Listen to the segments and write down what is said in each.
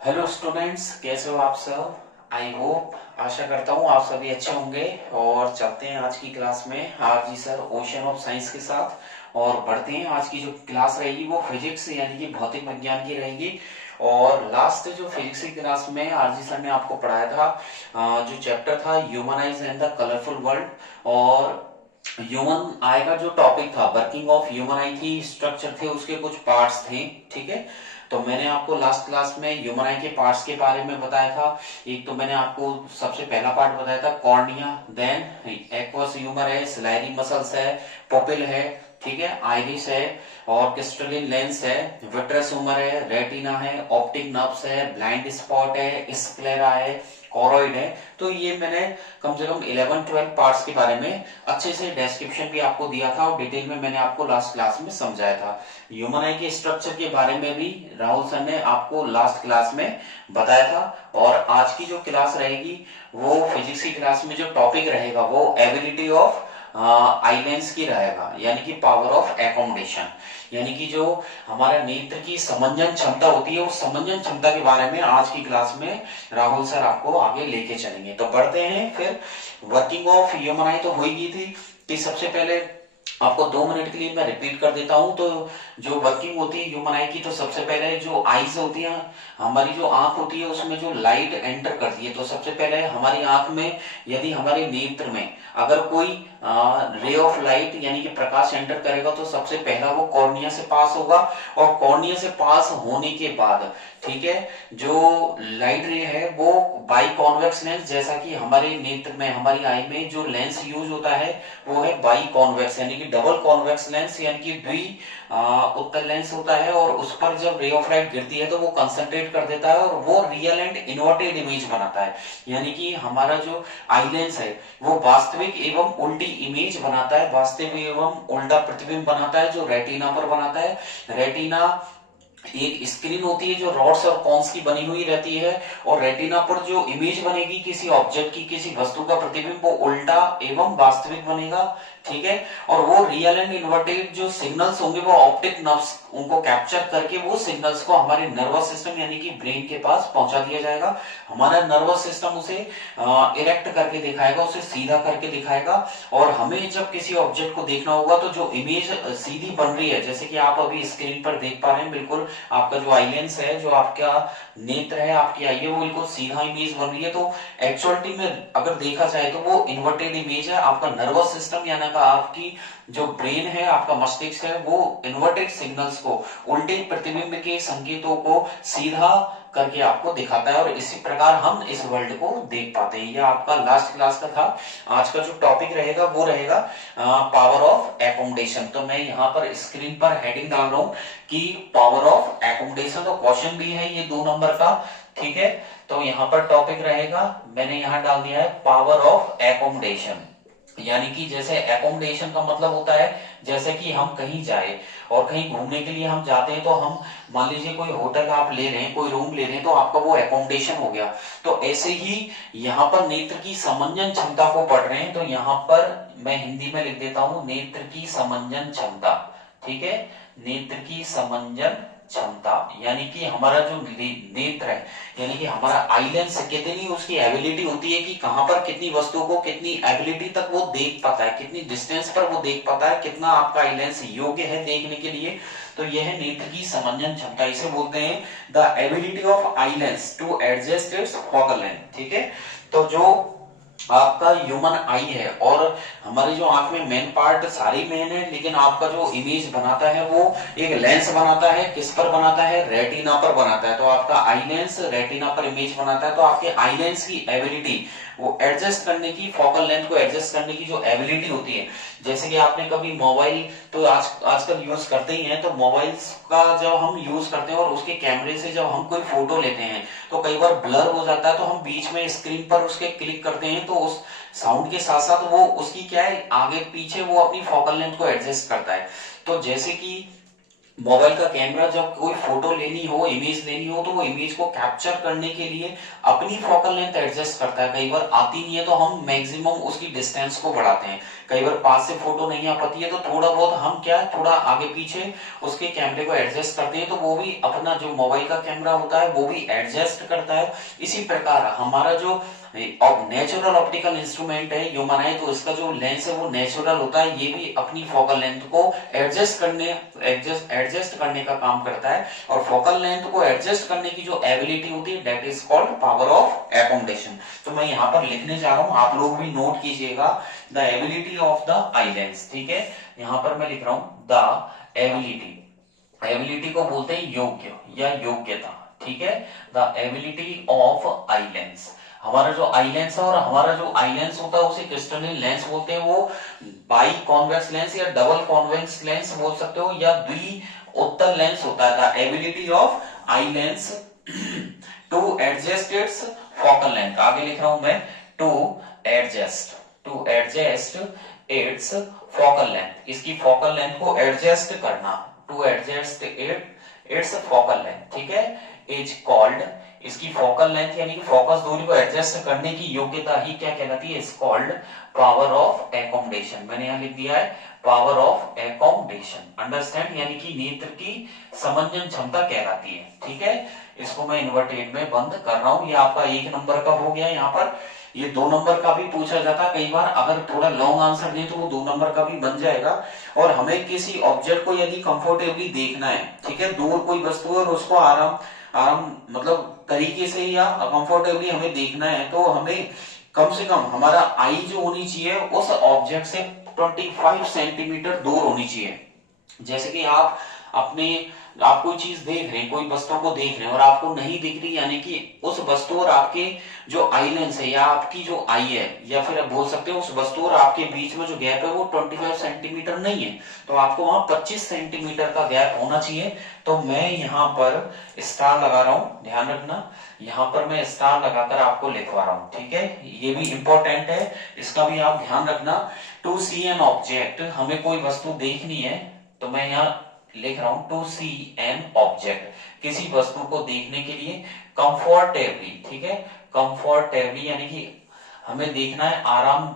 Hello students, कैसे हो आप सब। आई होप, आशा करता हूँ आप सभी अच्छे होंगे। और चलते हैं आज की क्लास में RG sir ocean of science के साथ। और बढ़ते हैं, आज की जो क्लास रहेगी वो फिजिक्स यानी कि भौतिक विज्ञान की रहेगी। और लास्ट जो फिजिक्स की क्लास में आरजी सर ने आपको पढ़ाया था, जो चैप्टर था human eyes and the colourful world. और ह्यूमन आई का जो टॉपिक था, वर्किंग ऑफ ह्यूमन आई की स्ट्रक्चर थे, उसके कुछ पार्ट्स थे। ठीक है, तो मैंने आपको लास्ट क्लास में ह्यूमन आई के पार्ट्स के बारे में बताया था। एक तो मैंने आपको सबसे पहला पार्ट बताया था कॉर्निया, देन एक्वस ह्यूमर है, सिलायरी मसल्स है, पोपिल है, ठीक है, आइरिस है, और क्रिस्टलिन लेंस है, विट्रस ह्यूमर है, रेटिना है, ऑप्टिक नर्व्स है, ब्लाइंड स्पॉट है, स्क्लेरा है, कोरोइड है। तो ये मैंने कम से कम 11-12 पार्ट्स के बारे में अच्छे से डिस्क्रिप्शन भी आपको दिया था और डिटेल में मैंने आपको लास्ट क्लास में समझाया था। ह्यूमन आई के स्ट्रक्चर के बारे में भी राहुल सर ने आपको लास्ट क्लास में बताया था। और आज की जो क्लास रहेगी वो फिजिक्स की क्लास में जो टॉपिक रहेगा वो एबिलिटी ऑफ आइलेंस की रहेगा, यानी कि पावर ऑफ एकोमोडेशन। यानी कि जो हमारा नेत्र की समंजन क्षमता होती है उस समंजन क्षमता के बारे में आज की क्लास में राहुल सर आपको आगे लेके चलेंगे। तो बढ़ते हैं फिर। वर्किंग ऑफ ह्यूमन आई तो हो ही गई थी कि सबसे पहले आपको 2 मिनट के लिए मैं रिपीट कर देता हूं। तो जो वर्किंग होती है ह्यूमन आई की, तो सबसे पहले जो आईज होती है, हमारी जो आंख होती है उसमें जो लाइट एंटर करती है, तो सबसे पहले हमारी आंख में यदि हमारे नेत्र में अगर कोई रे ऑफ लाइट यानी कि प्रकाश एंटर करेगा तो सबसे पहला वो कॉर्निया से पास होगा। और कॉर्निया से पास होने के बाद, ठीक है, जो लाइट रे है वो बाई कॉन्वेक्स लेंस, जैसा कि हमारे नेत्र में हमारी आई में जो लेंस यूज होता है वो है बाई कॉन्वेक्स यानी कि डबल कॉन्वेक्स लेंस, यानी कि द्वि उत्तल लेंस होता है। और उस पर जब रे ऑफ लाइट गिरती है तो वो कंसंट्रेट कर देता है और वो रियल एंड इन्वर्टेड इमेज बनाता है। यानी कि हमारा जो आई लेंस है वो वास्तविक एवं उल्टी इमेज बनाता है, वास्तविक एवं उल्टा प्रतिबिंब बनाता है, जो रेटिना पर बनाता है। रेटिना एक स्क्रीन होती है जो रॉड्स और कॉन्स की बनी हुई रहती है। और रेटिना पर जो इमेज बनेगी किसी ऑब्जेक्ट की, किसी वस्तु का प्रतिबिंब, वो उल्टा एवं वास्तविक बनेगा। ठीक है, और वो रियल एंड इन्वर्टेड जो सिग्नल्स होंगे वो ऑप्टिक नर्व्स उनको कैप्चर करके वो सिग्नल्स को हमारे नर्वस सिस्टम यानी कि ब्रेन के पास पहुंचा दिया जाएगा। हमारा नर्वस सिस्टम उसे इरेक्ट करके दिखाएगा, उसे सीधा करके दिखाएगा। और हमें जब किसी ऑब्जेक्ट को देखना होगा तो जो इमेज सीधी बन रही है, जैसे कि आप अभी स्क्रीन पर देख पा रहे हैं, बिल्कुल आपका जो आई लेंस है, जो आपका नेत्र है, आपकी आई है, वो बिल्कुल सीधा इमेज बन रही है। तो एक्चुअलिटी में अगर देखा जाए तो वो इन्वर्टेड इमेज है। आपका नर्वस सिस्टम यानी कि आपकी जो ब्रेन है, आपका मस्तिष्क है, वो इन्वर्टेड सिग्नल्स को, उल्टे प्रतिबिंब के संकेतों को सीधा करके आपको दिखाता है। और इसी प्रकार हम इस वर्ल्ड को देख पाते हैं। यह आपका लास्ट क्लास का था। आज का जो टॉपिक रहेगा वो रहेगा पावर ऑफ एकोमोडेशन। तो मैं यहाँ पर स्क्रीन पर हेडिंग डाल रहा हूं कि पावर ऑफ एकोमोडेशन। तो क्वेश्चन भी है ये 2 नंबर का। ठीक है, तो यहाँ पर टॉपिक रहेगा, मैंने यहाँ डाल दिया है पावर ऑफ एकोमोडेशन। यानी कि जैसे एकोमोडेशन का मतलब होता है जैसे कि हम कहीं जाए और कहीं घूमने के लिए हम जाते हैं, तो हम मान लीजिए कोई होटल आप ले रहे हैं, कोई रूम ले रहे हैं, तो आपका वो एकोमोडेशन हो गया। तो ऐसे ही यहाँ पर नेत्र की समंजन क्षमता को पढ़ रहे हैं, तो यहाँ पर मैं हिंदी में लिख देता हूं नेत्र की समंजन क्षमता। ठीक है, नेत्र की समंजन क्षमता यानी कि हमारा जो नेत्र है, यानी कि हमारा आई लेंस कितनी उसकी एबिलिटी होती है कि कहां पर कितनी वस्तुओं को कितनी एबिलिटी तक वो देख पाता है, कितनी डिस्टेंस पर वो देख पाता है, कितना आपका आई लेंस योग्य है देखने के लिए। तो यह है नेत्र की समंजन क्षमता। इसे बोलते हैं the ability of eye lens to adjust its focal length. ठीक है, तो जो आपका ह्यूमन आई है, और हमारी जो आंख में मेन पार्ट सारी मेन है, लेकिन आपका जो इमेज बनाता है वो एक लेंस बनाता है। किस पर बनाता है? रेटिना पर बनाता है। तो आपका आई लेंस रेटिना पर इमेज बनाता है। तो आपके आई लेंस की एबिलिटी, वो एडजस्ट करने की, फोकल लेंथ को एडजस्ट करने की जो एबिलिटी होती है, जैसे कि आपने कभी मोबाइल तो आजकल यूज करते ही हैं, तो मोबाइल्स का जब हम यूज करते हैं और उसके कैमरे से जब हम कोई फोटो लेते हैं तो कई बार ब्लर हो जाता है, तो हम बीच में स्क्रीन पर उसके क्लिक करते हैं, तो उस साउंड के साथ साथ वो उसकी क्या है, आगे पीछे वो अपनी फोकल लेंथ को एडजस्ट करता है। तो जैसे कि मोबाइल का कैमरा जब कोई फोटो लेनी हो, इमेज लेनी हो, तो वो इमेज को कैप्चर करने के लिए अपनी फोकल लेंथ एडजस्ट करता है। कई बार आती नहीं है तो हम मैक्सिमम उसकी डिस्टेंस को बढ़ाते हैं। कई बार पास से फोटो नहीं आ पाती है तो थोड़ा बहुत हम क्या, थोड़ा आगे पीछे उसके कैमरे को एडजस्ट करते हैं, तो वो भी अपना जो मोबाइल का कैमरा होता है वो भी एडजस्ट करता है। इसी प्रकार हमारा जो नेचुरल ऑप्टिकल इंस्ट्रूमेंट है ह्यूमन आई, तो इसका जो लेंस है वो नेचुरल होता है, ये भी अपनी फोकल लेंथ को एडजस्ट करने का काम करता है। और फोकल लेंथ को एडजस्ट करने की जो एबिलिटी होती है that is called power of accommodation. तो मैं यहाँ पर लिखने जा रहा हूँ, आप लोग भी नोट कीजिएगा, the ability of the eye lens. ठीक है, यहाँ पर मैं लिख रहा हूँ द एबिलिटी। एबिलिटी को बोलते हैं योग्य या योग्यता। ठीक है, the ability of eye lens. हमारा जो आई लेंस है, और हमारा जो आई लेंस होता है उसे क्रिस्टलिन लेंस बोलते हैं। वो बाई कॉन्वेक्स लेंस या डबल कॉन्वेक्स लेंस बोल सकते हो, या द्वि उत्तल लेंस होता है। The ability of eye lens to adjust its focal length. आगे लिख रहा हूं मैं, to adjust its focal length. इसकी फोकल लेंथ को एडजस्ट करना, to adjust its focal length. ठीक है, इज कॉल्ड, इसकी फोकल लेंथ यानी कि फोकस दूरी को एडजस्ट करने की योग्यता ही क्या कहलाती है, is called power of accommodation. मैंने यहां लिख दिया है पावर ऑफ एकोमोडेशन। अंडरस्टैंड, यानी कि नेत्र की समंजन क्षमता कहलाती है। ठीक है, इसको मैं इन्वर्टेड में बंद कर रहा हूं। ये आपका 1 नंबर का हो गया। यहाँ पर ये 2 नंबर का भी पूछा जाता है कई बार, अगर थोड़ा लॉन्ग आंसर दे तो वो 2 नंबर का भी बन जाएगा। और हमें किसी ऑब्जेक्ट को यदि कंफर्टेबली देखना है, ठीक है, दूर कोई वस्तु है और उसको आराम आराम मतलब तरीके से या कंफर्टेबली हमें देखना है, तो हमें कम से कम हमारा आई जो होनी चाहिए उस ऑब्जेक्ट से 25 सेंटीमीटर दूर होनी चाहिए। जैसे कि आप कोई चीज देख रहे हैं, कोई वस्तु को देख रहे हैं और आपको नहीं दिख रही, यानी कि उस वस्तु और आपके जो आई लेंस है या आपकी जो आई है, या फिर आप बोल सकते हो उस वस्तु और आपके बीच में जो गैप है वो 25 सेंटीमीटर नहीं है, तो आपको वहां 25 सेंटीमीटर का गैप होना चाहिए। तो मैं यहाँ पर स्टार लगा रहा हूं, ध्यान रखना, यहाँ पर मैं स्टार लगाकर आपको लिखवा रहा हूं। ठीक है, ये भी इंपॉर्टेंट है, इसका भी आप ध्यान रखना। टू सी एन ऑब्जेक्ट, हमें कोई वस्तु देखनी है, तो मैं यहाँ लिख रहा हूं टू सी एन ऑब्जेक्ट, किसी वस्तु को देखने के लिए कंफर्टेबली। ठीक है, कंफर्टेबली यानी कि हमें देखना है आराम,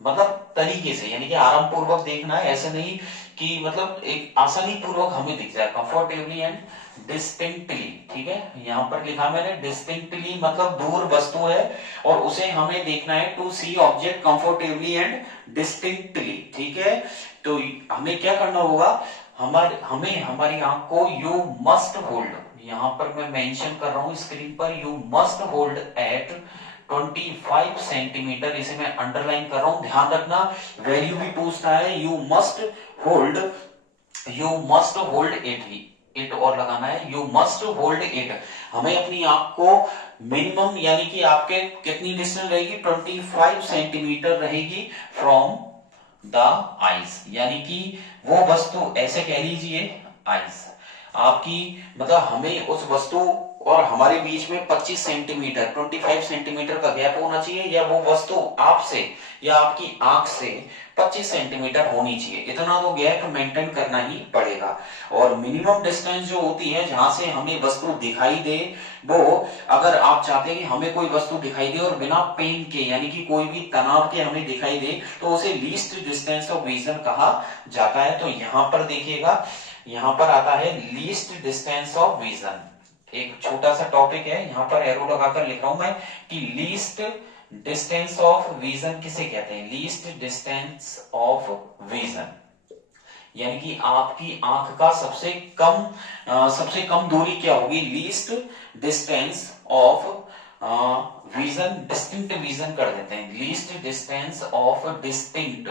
मतलब तरीके से, यानी कि आराम पूर्वक देखना है, ऐसे नहीं कि मतलब एक आसानी पूर्वक हमें दिख जाए, कंफर्टेबली एंड डिस्टिंक्टली। ठीक है, यहां पर लिखा मैंने डिस्टिंक्टली, मतलब दूर वस्तु है और उसे हमें देखना है, to see object comfortably and distinctly. ठीक है, तो हमें क्या करना होगा, हमें हमारी आंख को यू मस्ट होल्ड, यहां पर मैं मेंशन कर रहा हूं स्क्रीन पर, you must hold at 25 centimetre, इसे मैं अंडरलाइन कर रहा हूं, ध्यान रखना। वैल्यू भी पूछता है, यू मस्ट होल्ड इट और लगाना है, यू मस्ट होल्ड इट। हमें अपनी आंख को मिनिमम यानी कि आपके कितनी डिस्टेंस रहेगी, 25 सेंटीमीटर रहेगी फ्रॉम द आइस, यानी कि वो वस्तु, ऐसे कह लीजिए आइस आपकी, मतलब हमें उस वस्तु और हमारे बीच में 25 सेंटीमीटर 25 सेंटीमीटर का गैप होना चाहिए, या वो वस्तु आपसे या आपकी आंख से 25 सेंटीमीटर होनी चाहिए। इतना तो गैप मेंटेन करना ही पड़ेगा। और मिनिमम डिस्टेंस जो होती है जहां से हमें वस्तु दिखाई दे, वो अगर आप चाहते हैं कि हमें कोई वस्तु दिखाई दे और बिना पेन के यानी कि कोई भी तनाव के हमें दिखाई दे, तो उसे लीस्ट डिस्टेंस ऑफ विजन कहा जाता है। तो यहां पर देखिएगा, यहां पर आता है लीस्ट डिस्टेंस ऑफ विजन। एक छोटा सा टॉपिक है, यहां पर एरो लगाकर लिख रहा हूं मैं कि लीस्ट डिस्टेंस ऑफ विजन किसे कहते हैं, लीस्ट डिस्टेंस ऑफ विजन, यानी कि आपकी आंख का सबसे कम दूरी क्या होगी, least distance of vision, distinct vision कर देते हैं, least distance of distinct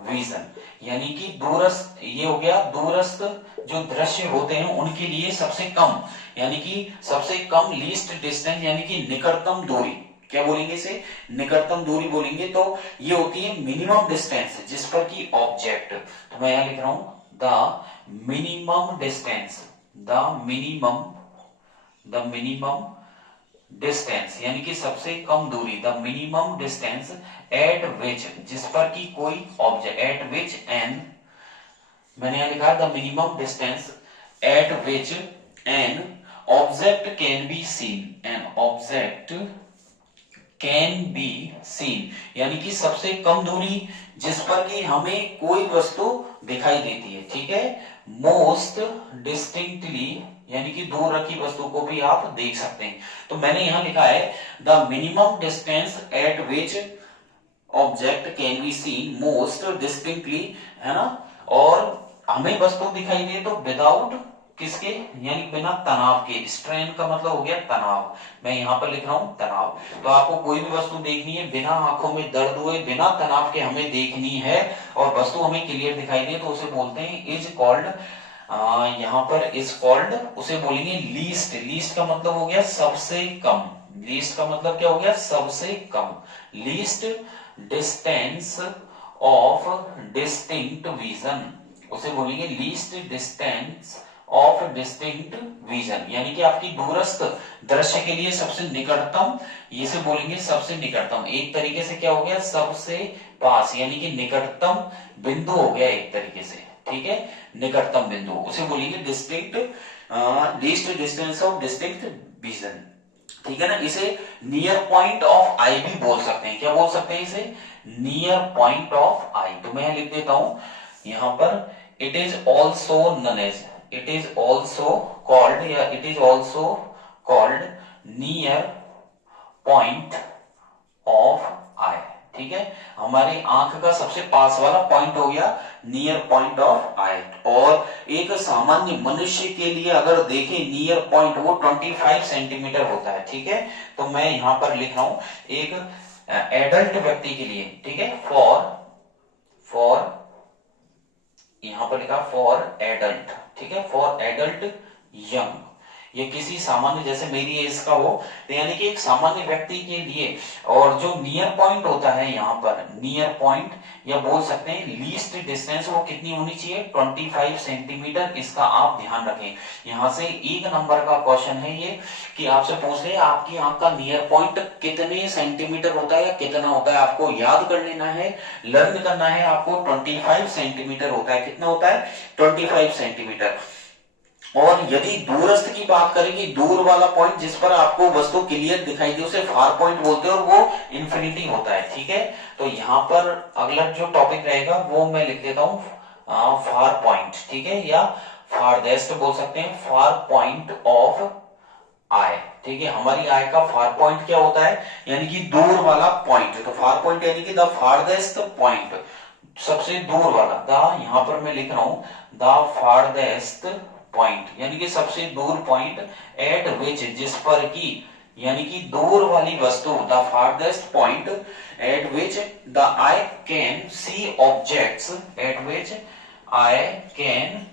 vision, यानी कि दूरस्थ, ये हो गया दूरस्थ जो दृश्य होते हैं उनके लिए सबसे कम, यानी कि सबसे कम लीस्ट डिस्टेंस, यानी कि निकटतम दूरी, क्या बोलेंगे इसे, निकटतम दूरी बोलेंगे। तो ये होती है मिनिमम डिस्टेंस जिस पर की ऑब्जेक्ट, तो मैं यहां लिख रहा हूं the minimum distance, the minimum distance यानी कि सबसे कम दूरी, द मिनिमम डिस्टेंस एट विच, जिस पर की कोई ऑब्जेक्ट, एट विच एन मैंने यहाँ लिखा है the minimum distance eight which an object can be seen, an object can be seen, यानी कि सबसे कम दूरी जिस पर कि हमें कोई वस्तु दिखाई देती है, ठीक है। मोस्ट डिस्टिंक्टली, यानी कि दूर रखी वस्तु को भी आप देख सकते हैं। तो मैंने यहां लिखा है the minimum distance eight which object can be seen most distinctly, है ना। और हमें वस्तु दिखाई दे तो विदाउट किसके, यानी बिना तनाव के। स्ट्रेन का मतलब हो गया तनाव, मैं यहां पर लिख रहा हूं तनाव। तो आपको कोई भी वस्तु देखनी है बिना आंखों में दर्द हुए, बिना तनाव के हमें देखनी है और वस्तु हमें क्लियर दिखाई दे, तो उसे बोलते हैं इज कॉल्ड, यहां पर इज कॉल्ड, उसे बोलेंगे लीस्ट। लीस्ट का मतलब हो गया सबसे कम। लीस्ट का मतलब क्या हो गया, सबसे कम। Least distance of distinct vision, उसे बोलेंगे least distance of distinct vision, यानी कि आपकी दूरस्थ दृश्य के लिए सबसे निकटतम, इसे बोलेंगे सबसे निकटतम। एक तरीके से क्या हो गया, सबसे पास, यानी कि निकटतम बिंदु हो गया एक तरीके से, ठीक है। निकटतम बिंदु उसे बोलेंगे distinct, least distance of distinct vision, ठीक है ना। इसे नियर पॉइंट ऑफ आई भी बोल सकते हैं। क्या बोल सकते हैं इसे, नियर पॉइंट ऑफ आई। तो मैं लिख देता हूं यहां पर, it is also known as, it is also called, या it is also called near point of eye, ठीक है। हमारी आंख का सबसे पास वाला पॉइंट हो गया नियर पॉइंट ऑफ आई। और एक सामान्य मनुष्य के लिए अगर देखें नियर पॉइंट, वो 25 सेंटीमीटर होता है, ठीक है। तो मैं यहां पर लिख रहा हूं एक एडल्ट व्यक्ति के लिए, ठीक है। फॉर यहां पर लिखा फॉर एडल्ट, ठीक है, फॉर एडल्ट यंग, ये किसी सामान्य, जैसे मेरी एज का हो, तो यानी कि एक सामान्य व्यक्ति के लिए। और जो नियर पॉइंट होता है यहाँ पर, नियर पॉइंट, या बोल सकते हैं लीस्ट डिस्टेंस, वो कितनी होनी चाहिए, 25 सेंटीमीटर। इसका आप ध्यान रखें। यहां से एक नंबर का क्वेश्चन है ये, कि आपसे पूछ रहे आपकी आंख का नियर पॉइंट कितने सेंटीमीटर होता है या कितना होता है, आपको याद कर लेना है, लर्न करना है आपको। 25 सेंटीमीटर होता है। कितना होता है, 25 सेंटीमीटर। और यदि दूरस्थ की बात करें, कि दूर वाला पॉइंट जिस पर आपको वस्तु क्लियर दिखाई दे, उसे फार पॉइंट बोलते हैं, और वो इंफिनिटी होता है, ठीक है। तो यहां पर अगला जो टॉपिक रहेगा वो मैं लिख देता हूं फार पॉइंट, ठीक है, या फारदेस्ट बोल सकते हैं, फार पॉइंट ऑफ आई, ठीक है। हमारी आई का फार पॉइंट क्या होता है, यानी कि दूर वाला पॉइंट। तो फार पॉइंट यानी कि द फारदेस्ट पॉइंट, सबसे दूर वाला। द यहां पर मैं लिख रहा हूं द फारदेस्ट पॉइंट, यानी कि सबसे दूर पॉइंट, एट विच, जिस पर की, यानी कि दूर वाली वस्तु, the farthest point eight which the I can see objects, eight which I can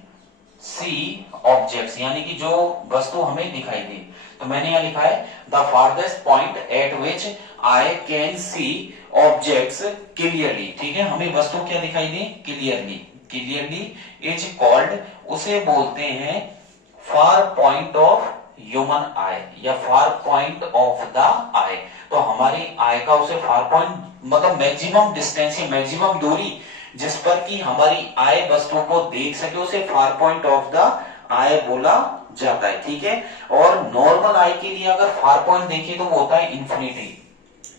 see objects, यानी कि जो वस्तु हमें दिखाई दे। तो मैंने यहां लिखा है the farthest point eight which I can see objects clearly, ठीक है। हमें वस्तु क्या दिखाई दे, क्लियरली। क्लियरली इज कॉल्ड, उसे बोलते हैं फार पॉइंट ऑफ ह्यूमन आई, या फार पॉइंट ऑफ द आई। तो हमारी आई का उसे फार पॉइंट, मतलब मैक्सिमम डिस्टेंस, मैक्सिमम दूरी जिस पर कि हमारी आई वस्तु को देख सके, उसे फार पॉइंट ऑफ द आई बोला जाता है, ठीक है। और नॉर्मल आई के लिए अगर फार पॉइंट देखिए तो वो होता है इंफिनिटी,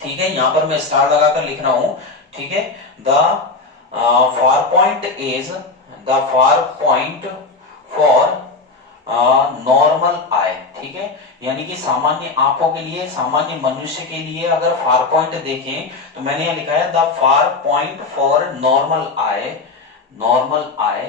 ठीक है। यहां पर मैं स्टार लगाकर लिख रहा हूं, ठीक है। The far point is, the far point for normal eye, ठीक है। यानी कि सामान्य आंखों के लिए, सामान्य मनुष्य के लिए अगर फार पॉइंट देखें, तो मैंने यहां लिखा है the far point for normal I, normal I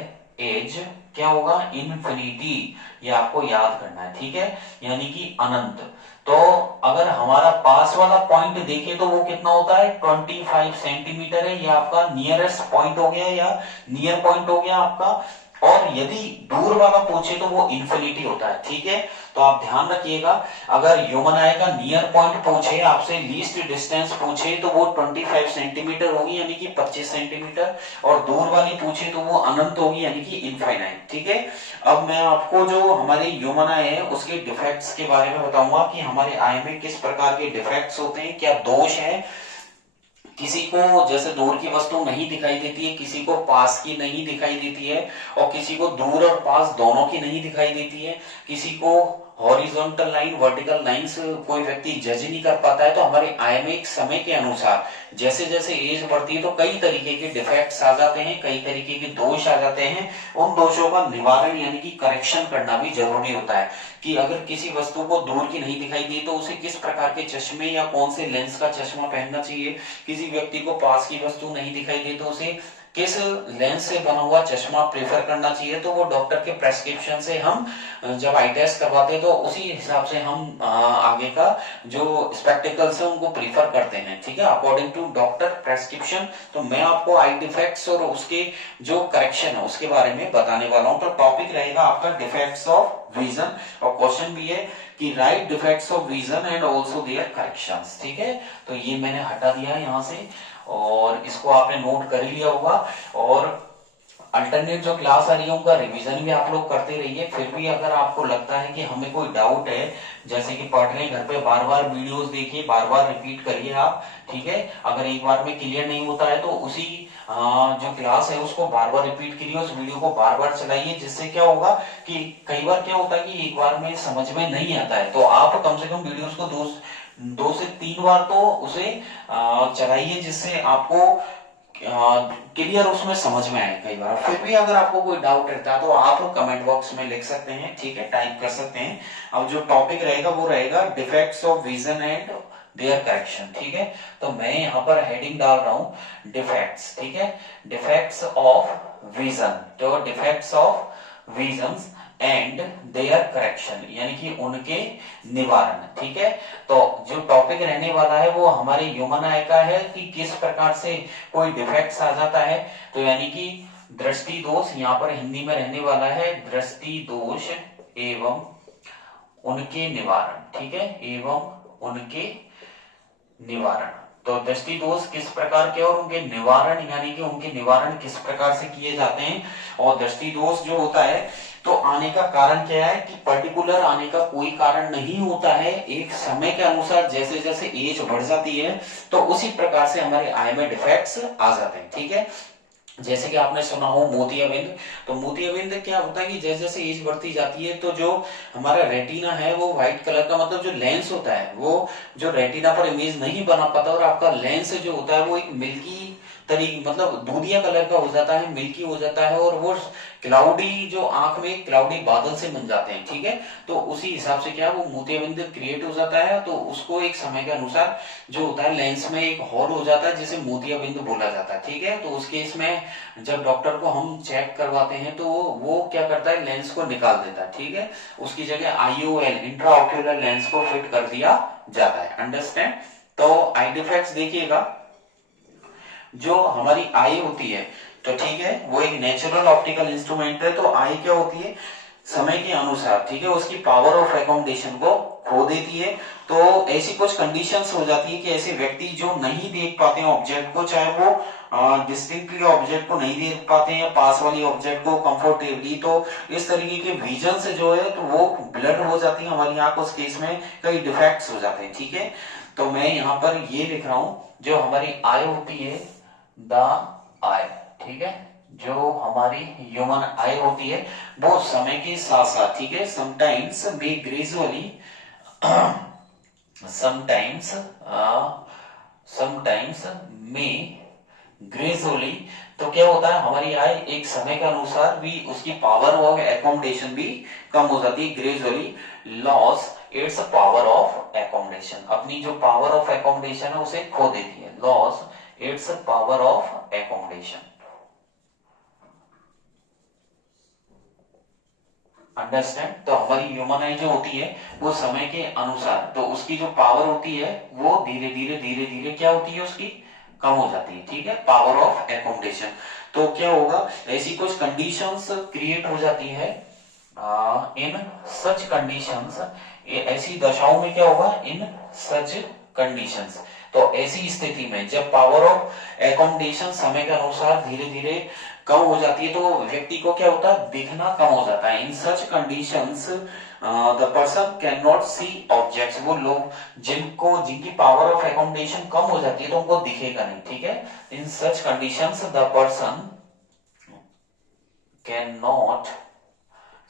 is, क्या होगा, इन्फिनिटी। ये आपको याद करना है, ठीक है, यानी कि अनंत। तो अगर हमारा पास वाला पॉइंट देखें तो वो कितना होता है, 25 सेंटीमीटर है। ये आपका नियरेस्ट पॉइंट हो गया, या नियर पॉइंट हो गया आपका। और यदि दूर वाला पूछे तो वो इंफिनिटी होता है, ठीक है। तो आप ध्यान रखिएगा, अगर ह्यूमन आई का नियर पॉइंट पूछे आपसे, लीस्ट डिस्टेंस पूछे, तो वो 25 सेंटीमीटर होगी, यानी कि 25 सेंटीमीटर। और दूर वाली पूछे तो वो अनंत होगी, यानी कि इनफाइनाइट, ठीक है। अब मैं आपको जो हमारी ह्यूमन आई है उसके डिफेक्ट्स के बारे में बताऊंगा, कि हमारे आई में किस प्रकार के डिफेक्ट्स होते हैं, क्या दोष है, किसी को जैसे दूर की वस्तु नहीं दिखाई देती है, किसी को पास की नहीं दिखाई देती है, और किसी को दूर और पास दोनों की नहीं दिखाई देती है, किसी को हॉरिजॉन्टल लाइन वर्टिकल लाइंस कोई व्यक्ति जज नहीं कर पाता है। तो हमारे आई में एक समय के अनुसार जैसे जैसे एज बढ़ती है तो कई तरीके के डिफेक्ट्स आ जाते हैं, कई तरीके के दोष आ जाते हैं। उन दोषों का निवारण यानी कि करेक्शन करना भी जरूरी होता है कि अगर किसी वस्तु को दूर की नहीं दिखाई दी तो उसे किस प्रकार के चश्मे या कौन से लेंस का चश्मा पहनना चाहिए। किसी व्यक्ति को पास की वस्तु नहीं दिखाई दी तो उसे किस लेंस से बना हुआ चश्मा प्रेफर करना चाहिए। तो वो डॉक्टर के प्रेस्क्रिप्शन से हम जब आई टेस्ट करवाते हैं तो उसी हिसाब से हम आगे का जो स्पेक्टिकल्स है उनको प्रीफर करते हैं, ठीक है, अकॉर्डिंग टू डॉक्टर प्रेस्क्रिप्शन। तो मैं आपको आई डिफेक्ट्स और उसके जो करेक्शन है उसके बारे में बताने वाला हूं। तो टॉपिक रहेगा आपका डिफेक्ट्स ऑफ विजन, और क्वेश्चन भी है कि right defects of vision and also their corrections, ठीक है। तो ये मैंने हटा दिया है यहाँ से और इसको आपने नोट कर ही लिया होगा। और अल्टरनेट जो क्लास आ रही है उनका रिवीजन भी आप लोग करते रहिए। फिर भी अगर आपको लगता है कि हमें कोई डाउट है, जैसे कि पढ़ रहे हैं घर पे, बार बार वीडियोस देखिए, बार बार रिपीट करिए आप, ठीक है। अगर एक बार में क्लियर नहीं होता है तो उसी जो क्लास है उसको बार बार रिपीट करिए, उस वीडियो को बार बार चलाइए। जिससे क्या होगा कि कई बार क्या होता है कि एक बार में समझ में नहीं आता है तो आप कम से कम वीडियोस को दो से तीन बार तो उसे चलाइए, जिससे आपको क्लियर उसमें समझ में आए। कई बार फिर भी अगर आपको कोई डाउट रहता है तो आप कमेंट बॉक्स में लिख सकते हैं, ठीक है, टाइप कर सकते हैं। अब जो टॉपिक रहेगा वो रहेगा defects of vision and their correction, ठीक है। तो मैं यहाँ पर हेडिंग डाल रहा हूं डिफेक्ट्स, ठीक है, डिफेक्ट्स ऑफ विजन। तो defects of vision and their correction यानी कि उनके निवारण, ठीक है। तो जो टॉपिक रहने वाला है वो हमारे ह्यूमन आई का है कि किस प्रकार से कोई डिफेक्ट्स आ जाता है। तो यानी कि दृष्टि दोष यहाँ पर हिंदी में रहने वाला है, दृष्टि दोष एवं उनके निवारण, ठीक है, एवं उनके निवारण। तो दृष्टि दोष किस प्रकार के और उनके निवारण यानी कि उनके निवारण किस प्रकार से किए जाते हैं। और दृष्टि दोष जो होता है तो आने का कारण क्या है कि पर्टिकुलर आने का कोई कारण नहीं होता है। एक समय के अनुसार जैसे जैसे एज बढ़ जाती है तो उसी प्रकार से हमारे आई में डिफेक्ट्स आ जाते हैं, ठीक है। जैसे कि आपने सुना हो मोतियाबिंद, तो मोतियाबिंद क्या होता है कि जैसे जैसे एज बढ़ती जाती है तो जो हमारा रेटिना है वो व्हाइट कलर का, मतलब जो लेंस होता है वो जो रेटिना पर इमेज नहीं बना पाता और आपका लेंस जो होता है वो एक मिल्की मतलब दूधिया कलर का हो जाता है, मिल्की हो जाता है, और वो क्लाउडी जो आंख में क्लाउडी बादल से बन जाते हैं, ठीक है। तो उसी हिसाब से क्या वो मोतियाबिंद क्रिएट हो जाता है। तो उसको एक समय के अनुसार जो होता है लेंस में एक होल हो जाता है जिसे मोतियाबिंद बोला जाता है, ठीक है। तो उस केस में जब डॉक्टर को हम चेक करवाते हैं तो वो क्या करता है लेंस को निकाल देता है, ठीक है। उसकी जगह आईओएल इंट्राऑक्यूलर लेंस को फिट कर दिया जाता है, अंडरस्टैंड। तो आई डिफेक्ट्स देखिएगा, जो हमारी आई होती है तो ठीक है वो एक नेचुरल ऑप्टिकल इंस्ट्रूमेंट है। तो आई क्या होती है समय के अनुसार, ठीक है, उसकी पावर ऑफ अकोमोडेशन को खो देती है। तो ऐसी कुछ कंडीशंस हो जाती है कि ऐसे व्यक्ति जो नहीं देख पाते हैं ऑब्जेक्ट को, चाहे वो डिस्टिंक्टली ऑब्जेक्ट को नहीं देख पाते हैं, पास वाली ऑब्जेक्ट को कंफर्टेबली, तो इस तरीके के विजन से जो है तो वो ब्लड हो जाती है हमारी आंख, उस केस में कई डिफेक्ट्स हो जाते हैं, ठीक है। तो मैं यहाँ पर ये लिख रहा हूं जो हमारी आई होती है द आई, ठीक है, जो हमारी ह्यूमन आई होती है वो समय के साथ साथ, ठीक है, समटाइम्स मे ग्रेजुअली समटाइम्स समटाइम्स मे ग्रेजुअली। तो क्या होता है हमारी आई एक समय के अनुसार भी उसकी पावर ऑफ एकोमोडेशन भी कम हो जाती है, gradually loss it's power of accommodation, अपनी जो पावर ऑफ एकोमोडेशन है उसे खो देती है, loss it's power of accommodation, understand. तो हमारी ह्यूमन आई जो होती है वो समय के अनुसार तो उसकी जो पावर होती है वो धीरे धीरे क्या होती है उसकी कम हो जाती है, ठीक है, पावर ऑफ एकोमोडेशन। तो क्या होगा ऐसी कुछ कंडीशंस क्रिएट हो जाती है, इन सच कंडीशंस, ऐसी दशाओं में क्या होगा इन सच कंडीशंस, तो ऐसी स्थिति में जब पावर ऑफ एकोमोडेशन समय के अनुसार धीरे धीरे कम हो जाती है तो व्यक्ति को क्या होता है, दिखना कम हो जाता है। In such conditions the person can not see objects, वो लोग जिनकी पावर ऑफ एकोमोडेशन कम हो जाती है तो उनको दिखेगा नहीं, ठीक है। In such conditions the person can not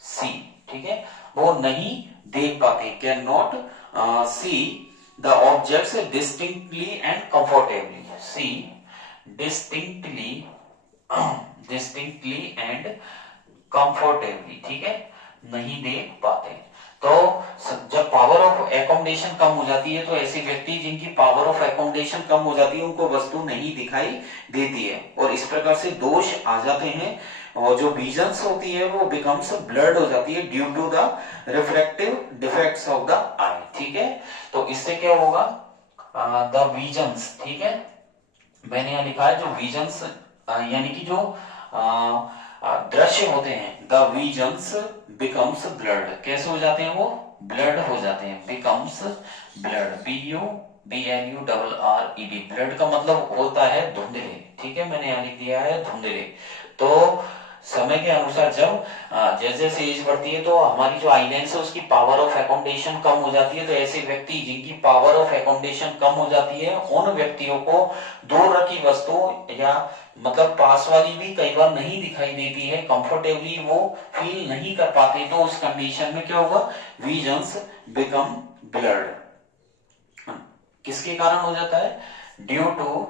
see, ठीक है, वो नहीं देख पाते, can not see the objects distinctly and comfortably, see distinctly and comfortably, ठीक है, नहीं देख पाते। तो जब पावर ऑफ एकोमोडेशन कम हो जाती है तो ऐसे व्यक्ति जिनकी पावर ऑफ एकोमोडेशन कम हो जाती है उनको वस्तु नहीं दिखाई देती है और इस प्रकार से दोष आ जाते हैं और जो विजन्स होती है वो बिकम्स ब्लर्ड हो जाती है due to the refractive defects of the eye, ठीक है। तो इससे क्या होगा, द विजन्स, ठीक है, मैंने यहां लिखा है जो विजन्स यानी कि जो दृश्य होते हैं, द विजन्स बिकम्स ब्लर्ड, कैसे हो जाते हैं वो, ब्लर्ड हो जाते हैं, बिकम्स ब्लर्ड, BUBLURRED, ब्लड का मतलब होता है धुंधले, ठीक है, मैंने यहां लिख दिया है धुंधले। तो समय के अनुसार जब जैसे जैसे एज बढ़ती है तो हमारी जो आईलेंस है उसकी पावर ऑफ एकोमोडेशन कम हो जाती है, तो ऐसे व्यक्ति जिनकी पावर ऑफ एकोमोडेशन कम हो जाती है उन व्यक्तियों को दूर रखी वस्तु या मतलब पास वाली भी कई बार नहीं दिखाई देती है, कंफर्टेबली वो फील नहीं कर पाते, तो उस कंडीशन में क्या होगा, विजन्स बिकम ब्लर्ड। किसके कारण हो जाता है, ड्यू टू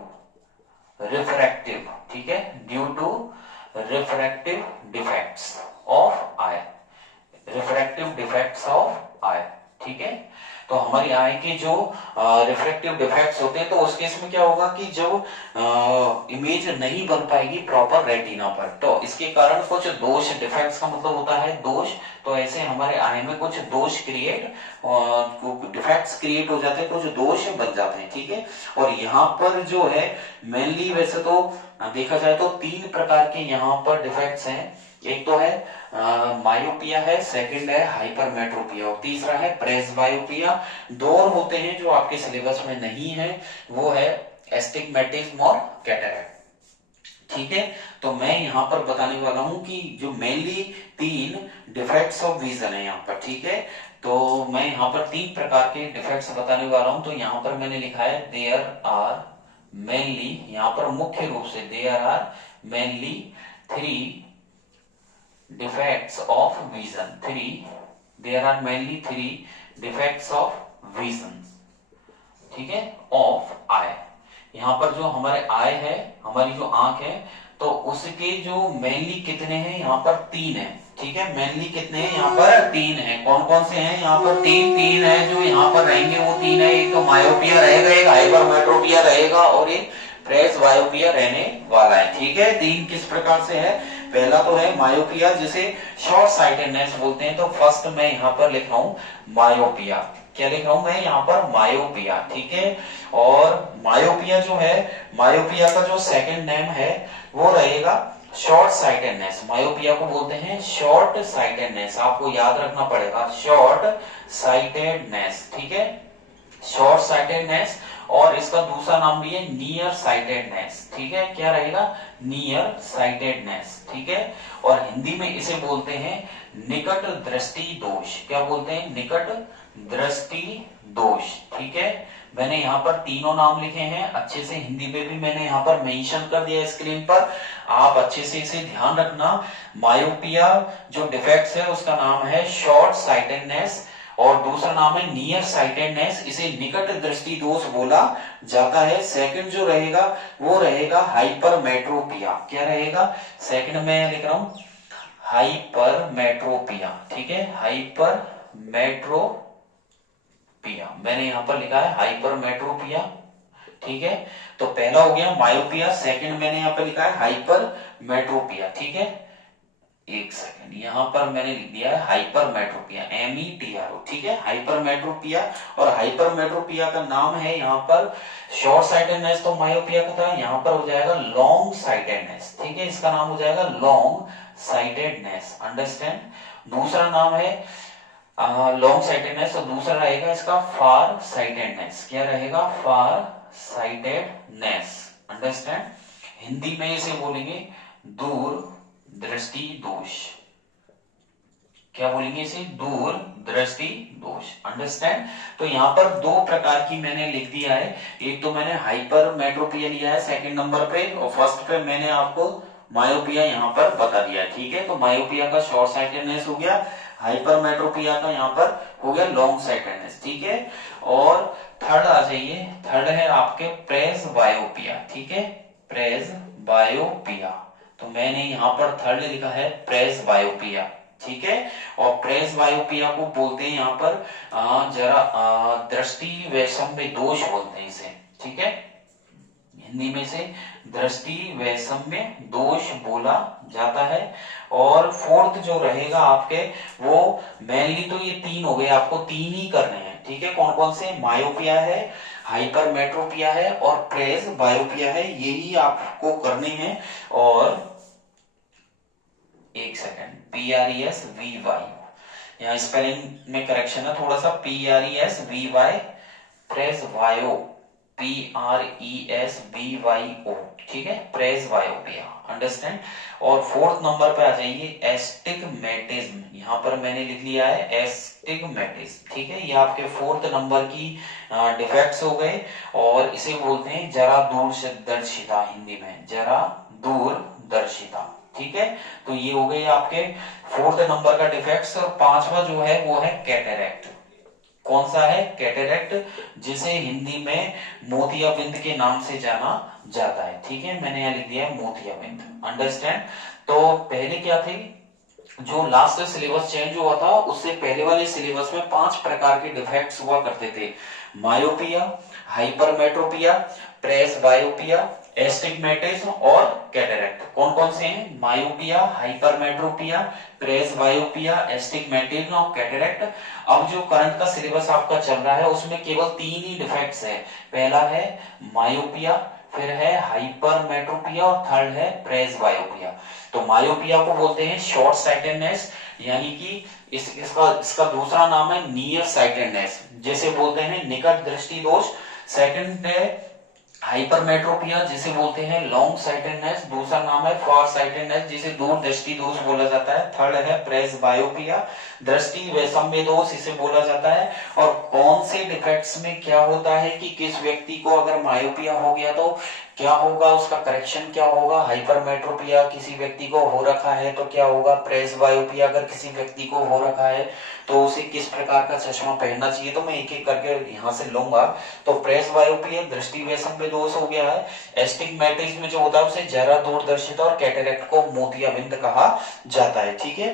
रिफ्रैक्टिव, ठीक है, due to refractive defects of eye, refractive defects of eye, ठीक है। तो हमारी आई के जो रिफ्रैक्टिव डिफेक्ट्स होते हैं तो उस केस में क्या होगा कि जब इमेज नहीं बन पाएगी प्रॉपर रेटिना पर, तो इसके कारण कुछ दोष, डिफेक्ट्स का मतलब होता है दोष, तो ऐसे हमारे आई में कुछ दोष क्रिएट, डिफेक्ट्स क्रिएट हो जाते हैं, कुछ दोष बन जाते हैं, ठीक है। और यहाँ पर जो है मेनली वैसे तो देखा जाए तो 3 प्रकार के यहाँ पर डिफेक्ट्स हैं, एक तो है मायोपिया है, सेकंड है हाइपरमेट्रोपिया और तीसरा है प्रेसबायोपिया। दो और होते हैं जो आपके सिलेबस में नहीं है, वो है एस्टिग्मेटिज्म और कैटरैक्ट, ठीक है। तो मैं यहाँ पर बताने वाला हूं कि जो मेनली 3 डिफेक्ट्स ऑफ विजन है यहाँ पर, ठीक है। तो मैं यहाँ पर 3 प्रकार के डिफेक्ट्स बताने वाला हूं, तो यहाँ पर मैंने लिखा है देयर आर मेनली, यहाँ पर मुख्य रूप से there are mainly 3 defects of vision, there are mainly 3 defects of vision, ठीक है, of eye। यहाँ पर जो हमारे आई है, हमारी जो आंख है, तो उसके जो मेनली कितने हैं, यहाँ पर 3 है, ठीक है, मेनली कितने हैं, यहाँ पर 3 है। कौन कौन से हैं, यहाँ पर 3 है जो यहाँ पर रहेंगे, वो 3 है, एक तो मायोपिया रहेगा, एक हाइपरमेट्रोपिया रहेगा और एक प्रेसबायोपिया रहने वाला है, ठीक है। 3 किस प्रकार से है, पहला तो है मायोपिया जिसे शॉर्ट साइटेडनेस बोलते हैं, तो फर्स्ट मैं यहाँ पर लिख रहा हूं मायोपिया, क्या लिख रहा हूं मैं यहाँ पर मायोपिया, ठीक है। और मायोपिया जो है, मायोपिया का जो सेकंड नेम है वो रहेगा शॉर्ट साइटेडनेस, मायोपिया को बोलते हैं शॉर्ट साइटेडनेस, आपको याद रखना पड़ेगा शॉर्ट साइटेडनेस, ठीक है, शॉर्ट साइटेडनेस। और इसका दूसरा नाम भी है नियर साइटेडनेस, ठीक है, क्या रहेगा, नियर साइटेडनेस, ठीक है। और हिंदी में इसे बोलते हैं निकट दृष्टि दोष, क्या बोलते हैं, निकट दृष्टि दोष, ठीक है। मैंने यहाँ पर तीनों नाम लिखे हैं, अच्छे से हिंदी में भी मैंने यहाँ पर मेंशन कर दिया स्क्रीन पर, आप अच्छे से इसे ध्यान रखना। मायोपिया जो डिफेक्ट्स है उसका नाम है शॉर्ट साइटेडनेस और दूसरा नाम है नियर साइटेडनेस, इसे निकट दृष्टि दोष बोला जाता है। सेकंड जो रहेगा वो रहेगा हाइपरमेट्रोपिया, क्या रहेगा, सेकंड में लिख रहा हूं हाइपरमेट्रोपिया, ठीक है, हाइपरमेट्रोपिया मैंने यहां पर लिखा है हाइपरमेट्रोपिया, ठीक है। तो पहला हो गया मायोपिया, सेकंड मैंने यहां पर लिखा है हाइपरमेट्रोपिया, ठीक है। एक सेकंड, यहां पर मैंने लिख दिया है हाइपरमेट्रोपिया, METRO, ठीक है, हाइपरमेट्रोपिया। और हाइपरमेट्रोपिया का नाम है यहाँ पर शॉर्ट साइटेडनेस तो मायोपिया का था, यहाँ पर हो जाएगा लॉन्ग साइटेडनेस, ठीक है, इसका नाम हो जाएगा लॉन्ग साइटेडनेस, अंडरस्टैंड। दूसरा नाम है लॉन्ग साइटेडनेस और दूसरा रहेगा इसका फार साइटेडनेस, क्या रहेगा, फार साइटेडनेस। अंडरस्टैंड? हिंदी में इसे बोलेंगे दूर दृष्टि दोष। क्या बोलेंगे इसे? दूर दृष्टि दोष। अंडरस्टैंड? तो यहाँ पर दो प्रकार की मैंने लिख दिया है। एक तो मैंने हाइपर मेट्रोपिया लिया है सेकंड नंबर पे, और फर्स्ट पे मैंने आपको मायोपिया यहाँ पर बता दिया है। ठीक है, तो मायोपिया का शॉर्ट साइटेडनेस हो गया, हाइपर मेट्रोपिया का यहाँ पर हो गया लॉन्ग साइटेडनेस। ठीक है, और थर्ड आ जाइए, थर्ड है आपके प्रेस बायोपिया। ठीक है, प्रेस बायोपिया, तो मैंने यहाँ पर थर्ड लिखा है प्रेस बायोपिया। ठीक है, और प्रेस बायोपिया को बोलते हैं यहाँ पर जरा दृष्टि वैषम्य दोष बोलते हैं इसे। ठीक है, हिंदी में से दृष्टि वैषम्य दोष बोला जाता है। और फोर्थ जो रहेगा आपके, वो मेनली तो ये तीन हो गए, आपको तीन ही करने हैं। ठीक है, कौन कौन से? मायोपिया है, हाइपर मेट्रोपिया है और प्रेस बायोपिया है, यही आपको करने हैं। और एक सेकंड, PRESVY, यहाँ स्पेलिंग में करेक्शन है थोड़ा सा, PRESVY, प्रेस वायो, PRESVYO। ठीक है, प्रेस वायोपिया। अंडरस्टैंड? और फोर्थ नंबर पे आ जाइए, एस्टिग्मेटिज्म। यहाँ पर मैंने लिख लिया है एस्टिग्मेटिज्म। ठीक है, ये आपके फोर्थ नंबर की डिफेक्ट्स हो गए, और इसे बोलते हैं जरा दूरदर्शिता, हिंदी में जरा दूरदर्शिता। ठीक है, तो ये हो गए आपके फोर्थ नंबर का डिफेक्ट्स। और पांचवा जो है वो है कैटेरैक्ट। कौन सा है? कैटेरैक्ट, जिसे हिंदी में मोतियाबिंद के नाम से जाना जाता है। ठीक है, मैंने यहाँ लिख दिया है मोतियाबिंद। अंडरस्टैंड? तो पहले क्या थी, जो लास्ट सिलेबस चेंज हुआ था उससे पहले वाले सिलेबस में 5 प्रकार के डिफेक्ट्स हुआ करते थे: मायोपिया, हाइपरमेट्रोपिया, प्रेस बायोपिया, एस्टिग्मेटिज्म और कैटरेक्ट। कौन कौन से हैं? मायोपिया, हाइपरमेट्रोपिया, प्रेस बायोपिया, एस्टिग्मेटिज्म और कैटरेक्ट। अब जो करंट का सिलेबस आपका चल रहा है उसमें केवल 3 ही डिफेक्ट्स है। पहला है मायोपिया, फिर है हाइपरमेट्रोपिया और थर्ड है प्रेस बायोपिया। तो मायोपिया को बोलते हैं शॉर्ट साइटेडनेस, यानी कि इसका दूसरा नाम है नियर साइटेडनेस, जैसे बोलते हैं निकट दृष्टि दोष। सेकंड है हाइपरमेट्रोपिया, जिसे बोलते हैं लॉन्ग साइटेडनेस, दूसरा नाम है फार साइटेडनेस, जिसे दूर दृष्टि दोष बोला जाता है। थर्ड है प्रेस बायोपिया, दृष्टि वैषम्य दोष इसे बोला जाता है। और कौन से डिफेक्ट्स में क्या होता है कि किस व्यक्ति को अगर मायोपिया हो गया तो क्या होगा, उसका करेक्शन क्या होगा। हाइपरमेट्रोपिया किसी व्यक्ति को हो रखा है तो क्या होगा। प्रेस बायोपिया अगर किसी व्यक्ति को हो रखा है तो उसे किस प्रकार का चश्मा पहनना चाहिए, तो मैं एक एक करके यहाँ से लूंगा। तो प्रेस बायोपिया दृष्टि वैषम्य दोष हो गया है। एस्टिग्मेटिज्म जो होता है उसे जरा दूरदर्शिता और कैटरेक्ट को मोतियाबिंद कहा जाता है। ठीक है,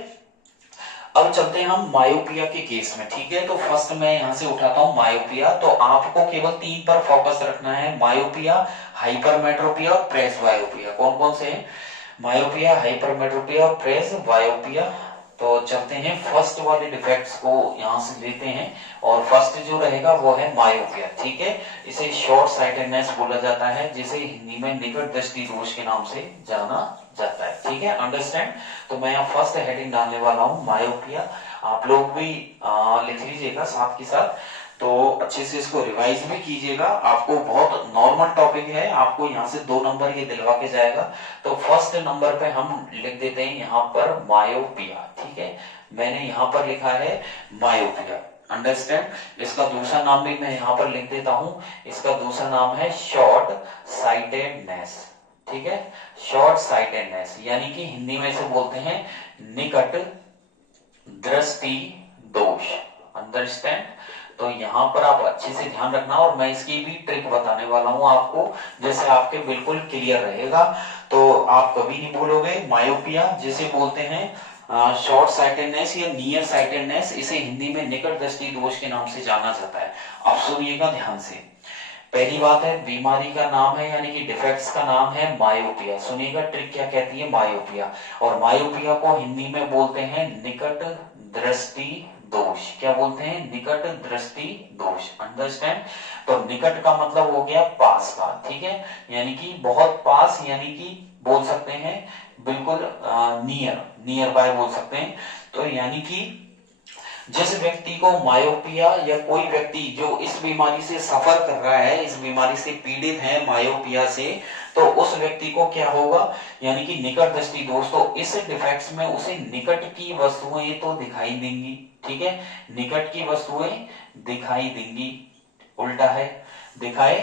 अब चलते हैं हम मायोपिया के केस में। ठीक है, तो फर्स्ट मैं यहां से उठाता हूं मायोपिया। तो आपको केवल 3 पर फोकस रखना है, मायोपिया, हाइपरमेट्रोपिया और प्रेस बायोपिया। कौन कौन से हैं? मायोपिया, हाइपरमेट्रोपिया और प्रेस बायोपिया। तो चलते हैं फर्स्ट वाले डिफेक्ट्स को यहां से लेते हैं, और फर्स्ट जो रहेगा वो है मायोपिया। ठीक है, इसे शॉर्ट साइटेडनेस बोला जाता है, जिसे हिंदी में निकट दृष्टि दोष के नाम से जाना जाता है। ठीक है, अंडरस्टैंड? तो मैं यहाँ फर्स्ट हेडिंग डालने वाला हूँ मायोपिया। आप लोग भी लिख लीजिएगा साथ के साथ, तो अच्छे से इसको रिवाइज भी कीजिएगा। आपको बहुत नॉर्मल टॉपिक है, आपको यहाँ से 2 नंबर ये दिलवा के जाएगा। तो फर्स्ट नंबर पे हम लिख देते हैं यहाँ पर मायोपिया। ठीक है, मैंने यहाँ पर लिखा है मायोपिया। अंडरस्टैंड? इसका दूसरा नाम भी मैं यहाँ पर लिख देता हूँ, इसका दूसरा नाम है शॉर्ट साइटेडनेस। ठीक है, शॉर्ट साइटेडनेस, यानी कि हिंदी में इसे बोलते हैं निकट दृष्टि दोष। अंडरस्टैंड? तो यहाँ पर आप अच्छे से ध्यान रखना, और मैं इसकी भी ट्रिक बताने वाला हूँ आपको, जैसे आपके बिल्कुल क्लियर रहेगा, तो आप कभी नहीं भूलोगे। मायोपिया जिसे बोलते हैं शॉर्ट साइटेडनेस या नियर साइटेडनेस, इसे हिंदी में निकट दृष्टि दोष के नाम से जाना जाता है। आप सुनिएगा ध्यान से। पहली बात है, बीमारी का नाम है यानी कि डिफेक्ट्स का नाम है मायोपिया। सुनिएगा ट्रिक क्या कहती है मायोपिया, और मायोपिया को हिंदी में बोलते हैं निकट दृष्टि दोष। क्या बोलते हैं? निकट दृष्टि दोष। अंडरस्टैंड? तो निकट का मतलब हो गया पास का। ठीक है, यानी कि बहुत पास, यानी कि बोल सकते हैं बिल्कुल नियर बाय बोल सकते हैं। तो यानी कि जिस व्यक्ति को मायोपिया या कोई व्यक्ति जो इस बीमारी से सफर कर रहा है, इस बीमारी से पीड़ित है मायोपिया से, तो उस व्यक्ति को क्या होगा, यानी कि निकट दृष्टि दोष। तो इस डिफेक्ट्स में उसे निकट की वस्तुएं तो दिखाई देंगी, ठीक है, निकट की वस्तुएं दिखाई देंगी, उल्टा है, दिखाई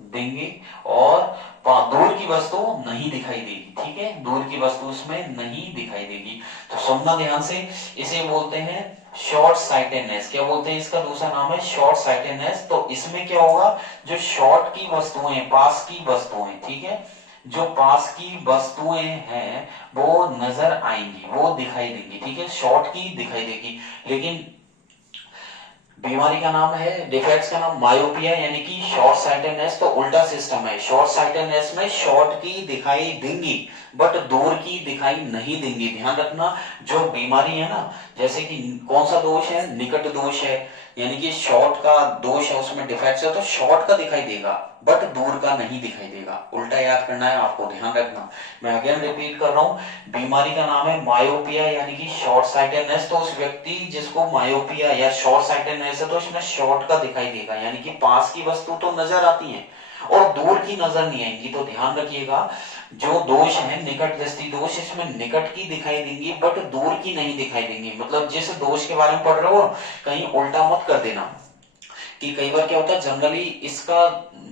देंगे, और दूर की वस्तु नहीं दिखाई देगी, ठीक है, दूर की वस्तु उसमें नहीं दिखाई देगी। तो सुनना ध्यान से, इसे बोलते हैं शॉर्ट साइटेडनेस। क्या बोलते हैं, इसका दूसरा नाम है शॉर्ट साइटेडनेस। तो इसमें क्या होगा, जो शॉर्ट की वस्तुएं, पास की वस्तुएं, ठीक है, जो पास की वस्तुएं हैं वो नजर आएंगी, वो दिखाई देंगी, ठीक है, शॉर्ट की दिखाई देगी। लेकिन बीमारी का नाम है, डिफेक्ट्स का नाम मायोपिया यानी कि शॉर्ट साइटेडनेस। तो उल्टा सिस्टम है, शॉर्ट साइटेडनेस में शॉर्ट की दिखाई देंगी बट दूर की दिखाई नहीं देंगी। ध्यान रखना, जो बीमारी है ना, जैसे कि कौन सा दोष है, निकट दोष है, यानी कि शॉर्ट का दोष है, उसमें डिफेक्ट्स है, तो शॉर्ट का दिखाई देगा बट दूर का नहीं दिखाई देगा। उल्टा याद करना है आपको, ध्यान रखना। मैं अगेन रिपीट कर रहा हूं, बीमारी का नाम है मायोपिया यानी कि शॉर्ट साइटेडनेस। तो उस व्यक्ति जिसको मायोपिया या शॉर्ट साइटेडनेस है, तो इसमें शॉर्ट का दिखाई देगा, यानी कि पास की वस्तु तो नजर आती है और दूर की नजर नहीं आएंगी। तो ध्यान रखिएगा, जो दोष है निकट दृष्टि दोष, इसमें निकट की दिखाई देंगी बट दूर की नहीं दिखाई देंगी। मतलब जिस दोष के बारे में पढ़ रहे हो कहीं उल्टा मत कर देना, कि कई बार क्या होता है, जनरली इसका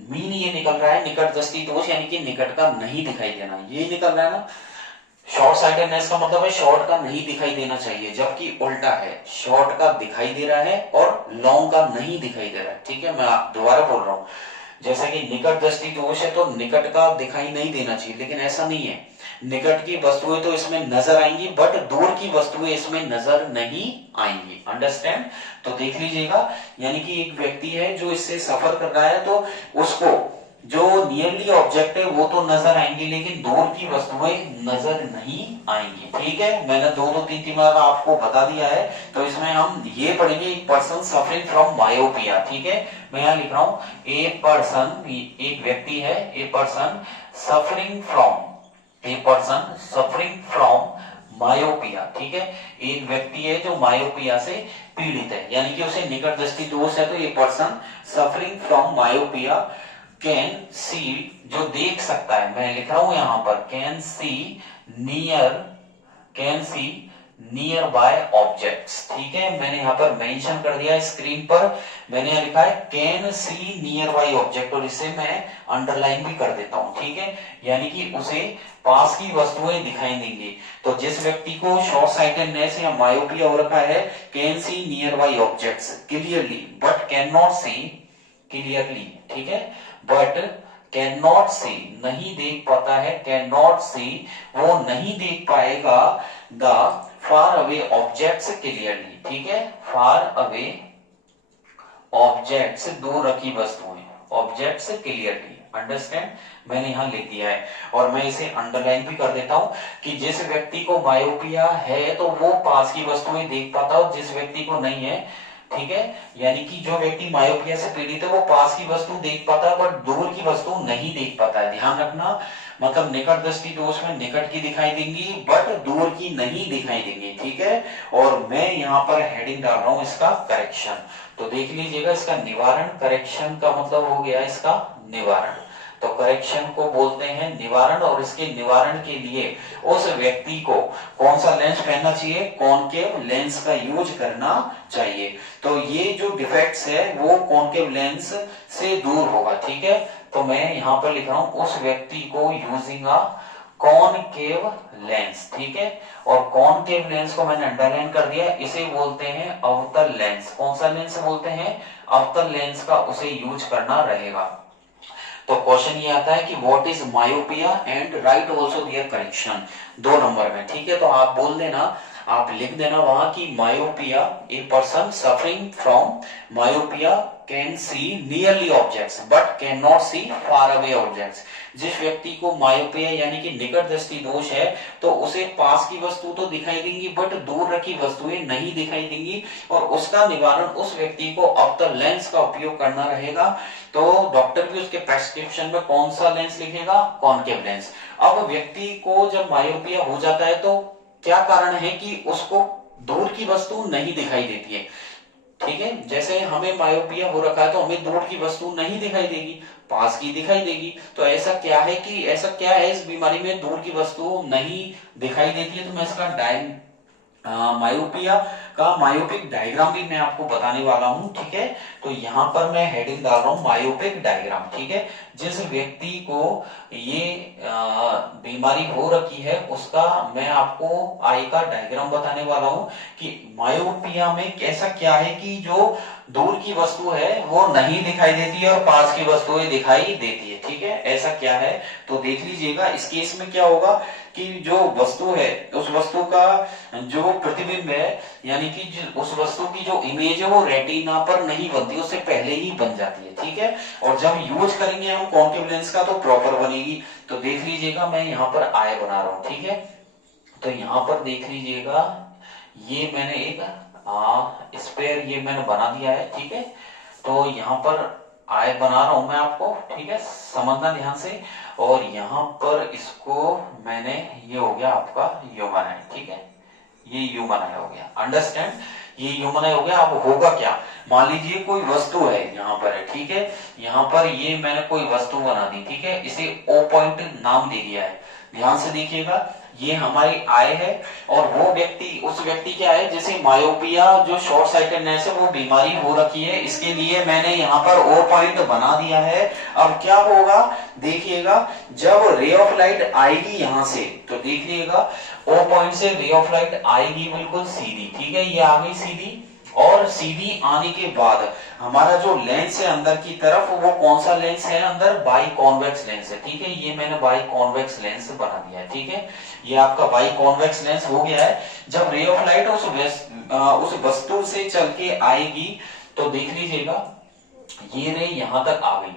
मीन ये निकल रहा है निकट दृष्टि दोष यानी कि निकट का नहीं दिखाई देना, ये निकल रहा है ना। शॉर्ट साइटेडनेस का मतलब है शॉर्ट का नहीं दिखाई देना चाहिए, जबकि उल्टा है, शॉर्ट का दिखाई दे रहा है और लॉन्ग का नहीं दिखाई दे रहा है, ठीक है। मैं दोबारा बोल रहा हूं, जैसा कि निकट दृष्टि दोष है तो निकट का दिखाई नहीं देना चाहिए, लेकिन ऐसा नहीं है, निकट की वस्तुएं तो इसमें नजर आएंगी बट दूर की वस्तुएं इसमें नजर नहीं आएंगी। अंडरस्टैंड? तो देख लीजिएगा, यानी कि एक व्यक्ति है जो इससे सफर कर रहा है, तो उसको जो नियरली ऑब्जेक्ट है वो तो नजर आएंगी लेकिन दूर की वस्तुएं नजर नहीं आएंगी, ठीक है। मैंने दो तीन तीन बार आपको बता दिया है। तो इसमें हम ये पढ़ेंगे, एक पर्सन सफरिंग फ्रॉम मायोपिया, ठीक है। मैं यहाँ लिख रहा हूं, ए पर्सन, एक व्यक्ति है, ए person suffering from, A person suffering from myopia, ठीक है। एक व्यक्ति है जो मायोपिया से पीड़ित है, यानी कि उसे निकट दृष्टि दोष है, तो ये person suffering from myopia can सी, जो देख सकता है, मैं लिख रहा हूं यहां पर can see near, can see near by objects, ठीक है। मैंने यहां पर मेंशन कर दिया स्क्रीन पर, मैंने यहां लिखा है can see near by object, और इसे मैं अंडरलाइन भी कर देता हूं, ठीक है। यानी कि उसे पास की वस्तुएं दिखाई देंगी। तो जिस व्यक्ति को शॉर्ट साइटेडनेस या मायोपिया हो रखा है, can see near by objects clearly but can not see clearly, ठीक है, बट कैन नॉट सी, नहीं देख पाता है, कैन नॉट सी, वो नहीं देख पाएगा the far away objects clearly, ठीक है, फार अवे ऑब्जेक्ट्स, दूर रखी वस्तुएं, ऑब्जेक्ट्स क्लियरली। अंडरस्टैंड? मैंने यहां लिख दिया है और मैं इसे अंडरलाइन भी कर देता हूं कि जिस व्यक्ति को मायोपिया है तो वो पास की वस्तुएं देख पाता है, जिस व्यक्ति को नहीं है, ठीक है, यानी कि जो व्यक्ति मायोपिया से पीड़ित है वो पास की वस्तु देख पाता है बट दूर की वस्तु नहीं देख पाता है। ध्यान रखना, मतलब निकट दृष्टि दोष में निकट की दिखाई देंगी बट दूर की नहीं दिखाई देंगी, ठीक है। और मैं यहाँ पर हेडिंग डाल रहा हूं इसका करेक्शन, तो देख लीजिएगा, इसका निवारण, करेक्शन का मतलब हो गया इसका निवारण। तो करेक्शन को बोलते हैं निवारण, और इसके निवारण के लिए उस व्यक्ति को कौन सा लेंस पहनना चाहिए, कॉनकेव लेंस का यूज करना चाहिए। तो ये जो डिफेक्ट्स है वो कॉनकेव लेंस से दूर होगा, ठीक है। तो मैं यहां पर लिख रहा हूं उस व्यक्ति को यूजिंग अ कॉनकेव लेंस, ठीक है। और कॉनकेव लेंस को मैंने अंडरलाइन कर दिया, इसे बोलते हैं अवतल लेंस। कौन सा लेंस बोलते हैं? अवतल लेंस का उसे यूज करना रहेगा। तो क्वेश्चन ये आता है कि what is myopia and right also their correction, 2 number में, ठीक है। तो आप बोल देना, आप लिख देना वहां की myopia, a person suffering from myopia can see nearly objects but can not see far away objects. जिस व्यक्ति को मायोपिया यानी कि निकट दृष्टि दोष है तो उसे पास की वस्तु तो दिखाई देंगी बट दूर रखी वस्तुएं नहीं दिखाई देंगी, और उसका निवारण उस व्यक्ति को अवतल लेंस का उपयोग करना रहेगा। तो डॉक्टर भी उसके प्रेस्क्रिप्शन में कौन सा लेंस लिखेगा? Concave lens. अब व्यक्ति को जब मायोपिया हो जाता है तो क्या कारण है कि उसको दूर की वस्तु नहीं दिखाई देती है। ठीक है, जैसे हमें मायोपिया हो रखा है तो हमें दूर की वस्तु नहीं दिखाई देगी, पास की दिखाई देगी। तो ऐसा क्या है कि ऐसा क्या है इस बीमारी में दूर की वस्तु नहीं दिखाई देती है, तो मैं इसका मायोपिया का मायोपिक डायग्राम भी मैं आपको बताने वाला हूं। ठीक है, तो यहां पर मैं हेडिंग डाल रहा हूं मायोपिक डायग्राम। ठीक है, जिस व्यक्ति को ये बीमारी हो रखी है उसका मैं आपको आई का डायग्राम बताने वाला हूं कि मायोपिया में कैसा क्या है कि जो दूर की वस्तु है वो नहीं दिखाई देती है और पास की वस्तुएं दिखाई देती है। ठीक है, ऐसा क्या है तो देख लीजिएगा। इस केस में क्या होगा कि जो वस्तु है उस वस्तु का जो प्रतिबिंब है, यानी कि उस वस्तु की जो इमेज है वो रेटिना पर नहीं बनती, उससे पहले ही बन जाती है। ठीक है, और जब यूज करेंगे हम कॉन्केव लेंस का तो प्रॉपर बनेगी। तो देख लीजिएगा मैं यहाँ पर आय बना रहा हूं। ठीक है, तो यहाँ पर देख लीजिएगा ये मैंने एक स्पेयर ये मैंने बना दिया है। ठीक है, तो यहाँ पर आय बना रहा हूं मैं आपको। ठीक है, समझना ध्यान से। और यहाँ पर इसको मैंने ये हो गया आपका ह्यूमन आई। ठीक है, ये ह्यूमन आई हो गया, अंडरस्टैंड, ये ह्यूमन आई हो गया। अब होगा क्या, मान लीजिए कोई वस्तु है यहाँ पर है। ठीक है, यहाँ पर ये मैंने कोई वस्तु बना दी। ठीक है, इसे ओ पॉइंट नाम दे दिया है। ध्यान से देखिएगा, ये हमारी आय है और वो व्यक्ति उस व्यक्ति क्या है जैसे मायोपिया जो शॉर्ट साइटेडनेस है वो बीमारी हो रखी है, इसके लिए मैंने यहाँ पर ओ पॉइंट बना दिया है। अब क्या होगा देखिएगा, जब रे ऑफ लाइट आएगी यहां से तो देखिएगा ओ पॉइंट से रे ऑफ लाइट आएगी बिल्कुल सीधी। ठीक है, ये आ गई सीधी, और सीधी आने के बाद हमारा जो लेंस है अंदर की तरफ वो कौन सा लेंस है, अंदर बाई कॉन्वेक्स लेंस है। ठीक है, ये मैंने बाई कॉन्वेक्स लेंस बना दिया है। ठीक है, ये आपका बाई कॉन्वेक्स लेंस हो गया है। जब रे ऑफ लाइट उस वस्तु से चल के आएगी तो देख लीजिएगा ये रे यहां तक आ गई,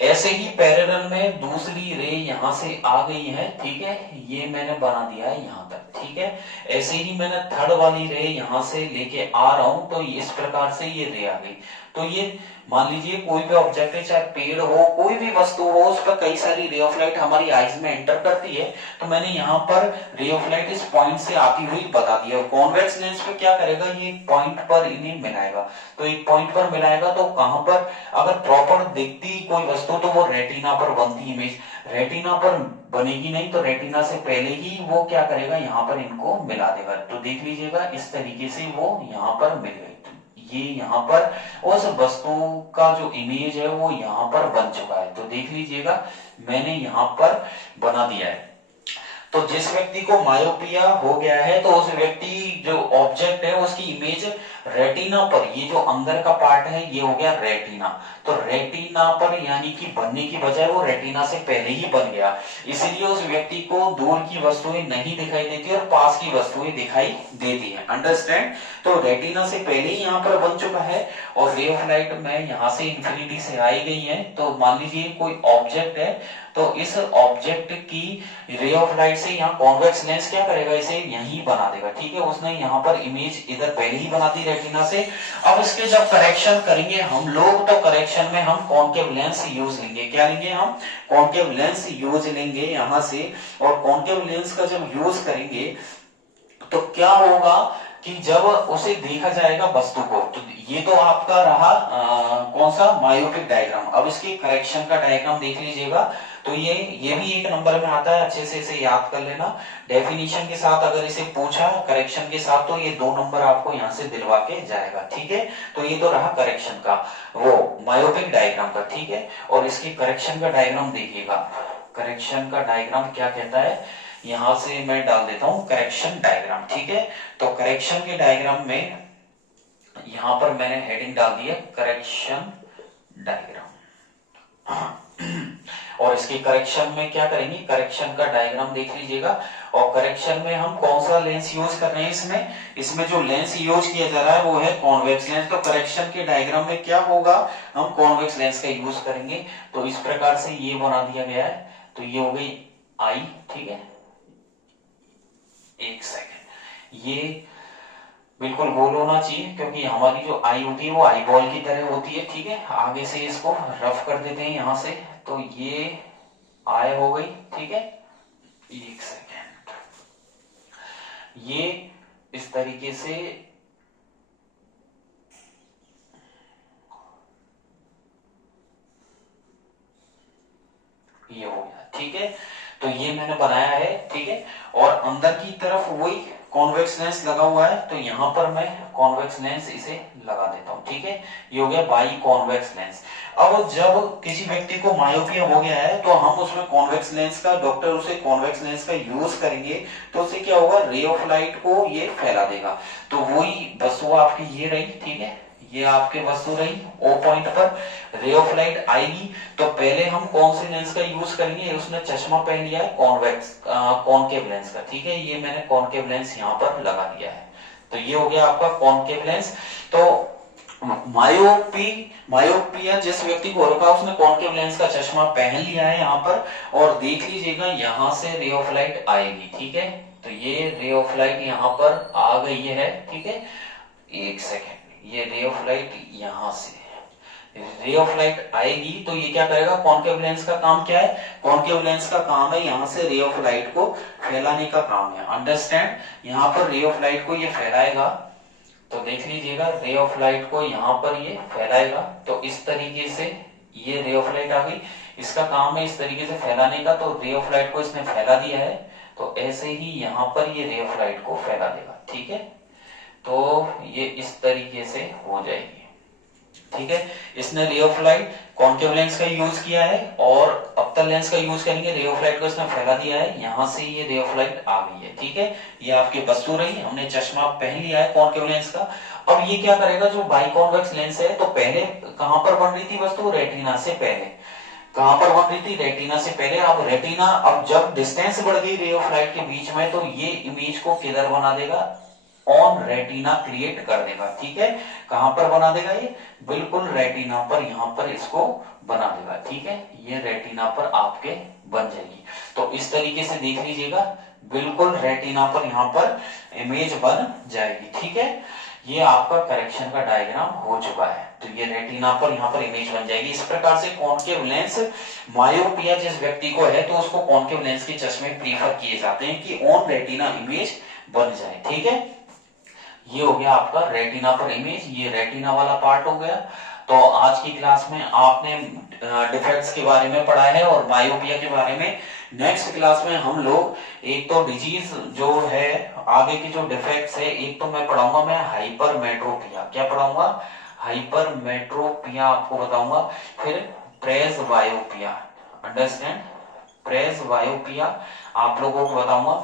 ऐसे ही पैरेलल में दूसरी रे यहां से आ गई है। ठीक है, ये मैंने बना दिया है यहां तक। ठीक है, ऐसे ही मैंने थर्ड वाली रे यहां से लेके आ रहा हूं तो इस प्रकार से ये रे आ गई। तो ये मान लीजिए कोई भी ऑब्जेक्ट है, चाहे पेड़ हो कोई भी वस्तु हो, उस पर कई सारी रे ऑफ लाइट हमारी आईज में एंटर करती है। तो मैंने यहाँ पर रे ऑफ लाइट इस पॉइंट से आती हुई बता दिया। कॉन्वेक्स लेंस पे क्या करेगा, ये पॉइंट पर इन्हें मिलाएगा। तो एक पॉइंट पर मिलाएगा तो कहां पर, अगर प्रॉपर दिखती कोई वस्तु तो वो रेटिना पर बनती इमेज, रेटिना पर बनेगी नहीं तो रेटिना से पहले ही वो क्या करेगा यहाँ पर इनको मिला देगा। तो देख लीजिएगा इस तरीके से वो यहाँ पर मिल गई। ये यहाँ पर उस वस्तु का जो इमेज है वो यहाँ पर बन चुका है। तो देख लीजिएगा मैंने यहाँ पर बना दिया है। तो जिस व्यक्ति को मायोपिया हो गया है तो उस व्यक्ति जो ऑब्जेक्ट है उसकी इमेज रेटिना पर, ये जो अंदर का पार्ट है ये हो गया रेटिना। तो रेटिना पर यानी कि बनने की बजाय वो रेटिना से पहले ही बन गया, इसलिए उस व्यक्ति को दूर की वस्तुएं नहीं दिखाई देती और पास की वस्तुएं दिखाई देती है। अंडरस्टैंड, तो रेटिना से पहले ही यहाँ पर बन चुका है और रे ऑफ लाइट में यहाँ से इंफिनिटी से आई गई है। तो मान लीजिए कोई ऑब्जेक्ट है तो इस ऑब्जेक्ट की रे ऑफ लाइट से यहाँ कॉन्वेक्स लेंस क्या करेगा, इसे यहीं बना देगा। ठीक है, उसने यहाँ पर इमेज इधर पहले ही बना दी रेटिना से। अब इसके जब करेक्शन करेंगे हम लोग तो करेक्शन में हम कॉन्केव लेंस यूज लेंगे। क्या लेंगे, हम कॉन्केव लेंस यूज लेंगे यहाँ से। और कॉन्केव लेंस का जब यूज करेंगे तो क्या होगा कि जब उसे देखा जाएगा वस्तु को, तो ये तो आपका रहा कौन सा मायोपिक डायग्राम। अब इसके करेक्शन का डायग्राम देख लीजिएगा। तो ये भी एक नंबर में आता है, अच्छे से इसे याद कर लेना। डेफिनेशन के साथ अगर इसे पूछा करेक्शन के साथ तो ये 2 नंबर आपको यहाँ से दिलवा के जाएगा। ठीक है, तो ये तो रहा करेक्शन का वो मायोपिक डायग्राम का। ठीक है, और इसके करेक्शन का डायग्राम देखिएगा। करेक्शन का डायग्राम क्या कहता है, यहां से मैं डाल देता हूं करेक्शन डायग्राम। ठीक है, तो करेक्शन के डायग्राम में यहां पर मैंने हेडिंग डाल दी है करेक्शन डायग्राम। और इसके करेक्शन में क्या करेंगे, करेक्शन का डायग्राम देख लीजिएगा। और करेक्शन में हम कौन सा लेंस यूज कर रहे हैं, इसमें जो लेंस यूज किया जा रहा है वो है कॉन्वेक्स लेंस। तो करेक्शन के डायग्राम में क्या होगा, हम कॉन्वेक्स लेंस का यूज करेंगे। तो इस प्रकार से ये बना दिया गया है। तो ये हो गई आई। ठीक है, एक सेकेंड, ये बिल्कुल गोल होना चाहिए क्योंकि हमारी जो आई होती है वो आई बॉल की तरह होती है। ठीक है, आगे से इसको रफ कर देते हैं यहां से। तो ये आई हो गई। ठीक है, एक सेकेंड, ये इस तरीके से ये हो गया, ठीक है। तो ये मैंने बनाया है, ठीक है। और अंदर की तरफ वही कॉन्वेक्स लेंस लगा हुआ है, तो यहां पर मैं कॉन्वेक्स लेंस इसे लगा देता हूं, ठीक है। ये हो गया बाई कॉन्वेक्स लेंस। अब जब किसी व्यक्ति को मायोपिया हो गया है तो हम उसमें कॉन्वेक्स लेंस का, डॉक्टर उसे कॉन्वेक्स लेंस का यूज करेंगे, तो उससे क्या होगा, रे ऑफ लाइट को ये फैला देगा। तो वही वस्तु आपकी ये रही, ठीक है, ये आपके वस्तु रही, ओ पॉइंट पर रे ऑफ लाइट आएगी। तो पहले हम कौन से लेंस का यूज करेंगे, उसने चश्मा पहन लिया है कॉन्वेक्स कॉनकेव लेंस का, ठीक है। ये मैंने कॉनकेव लेंस यहाँ पर लगा दिया है, तो ये हो गया आपका कॉनकेव लेंस। तो मायोपिया जिस व्यक्ति को हो रखा है उसने कॉनकेव लेंस का चश्मा पहन लिया है यहाँ पर, और देख लीजिएगा यहां से रे ऑफ लाइट आएगी, ठीक है। तो ये रे ऑफ लाइट यहाँ पर आ गई है, ठीक है। एक सेकेंड, ये रे ऑफ लाइट यहां से रे ऑफ लाइट आएगी, तो ये क्या करेगा, कॉनकेव लेंस का काम क्या है, कॉनकेव लेंस का काम है यहां से रे ऑफ लाइट को फैलाने का काम है, अंडरस्टैंड। यहां पर रे ऑफ लाइट को ये फैलाएगा, तो देख लीजिएगा रे ऑफ लाइट को यहां पर ये फैलाएगा। तो इस तरीके से ये रे ऑफ लाइट आ गई, इसका काम है इस तरीके से फैलाने का, तो रे ऑफ लाइट को इसने फैला दिया है, तो ऐसे ही यहां पर ये रे ऑफ लाइट को फैला देगा, ठीक है। तो ये इस तरीके से हो जाएगी, ठीक है। इसने ray of light concave lens का यूज किया है और अवतल लेंस का यूज करेंगे, रे ऑफ लाइट को इसने फैला दिया है, यहां से ये रे ऑफ लाइट आ गई है, ठीक है। ये आपकी वस्तु रही, हमने चश्मा पहन लिया है कॉनकेव लेंस का। अब ये क्या करेगा, जो बाइकॉन्वेक्स लेंस है, तो पहले कहां पर बन रही थी वस्तु, रेटिना से पहले कहां पर बन रही थी, रेटिना से पहले। अब रेटिना, अब जब डिस्टेंस बढ़ गई रे ऑफ लाइट के बीच में, तो ये इमेज को किधर बना देगा, ऑन रेटिना क्रिएट कर देगा, ठीक है। कहां पर बना देगा, ये बिल्कुल रेटिना पर, यहां पर इसको बना देगा, ठीक है। ये रेटिना पर आपके बन जाएगी। तो इस तरीके से देख लीजिएगा, बिल्कुल रेटिना पर यहां पर इमेज बन जाएगी, ठीक है। ये आपका करेक्शन का डायग्राम हो चुका है। तो ये रेटिना पर यहाँ पर इमेज बन जाएगी। इस प्रकार से कॉनकेव लेंस, मायोपिया जिस व्यक्ति को है, तो उसको कॉनकेव लेंस के चश्मे प्रीफर किए जाते हैं कि ऑन रेटिना इमेज बन जाए, ठीक है। ये हो गया आपका रेटिना पर इमेज, ये रेटिना वाला पार्ट हो गया। तो आज की क्लास में आपने डिफेक्ट्स के बारे में पढ़ा है और मायोपिया के बारे में। नेक्स्ट क्लास में हम लोग एक तो डिजीज जो है, आगे की जो डिफेक्ट्स है, एक तो मैं पढ़ाऊंगा, मैं हाइपरमेट्रोपिया, क्या पढ़ाऊंगा, हाइपरमेट्रोपिया आपको बताऊंगा। फिर प्रेसबायोपिया, अंडरस्टैंड, प्रेसबायोपिया आप लोगों को बताऊंगा।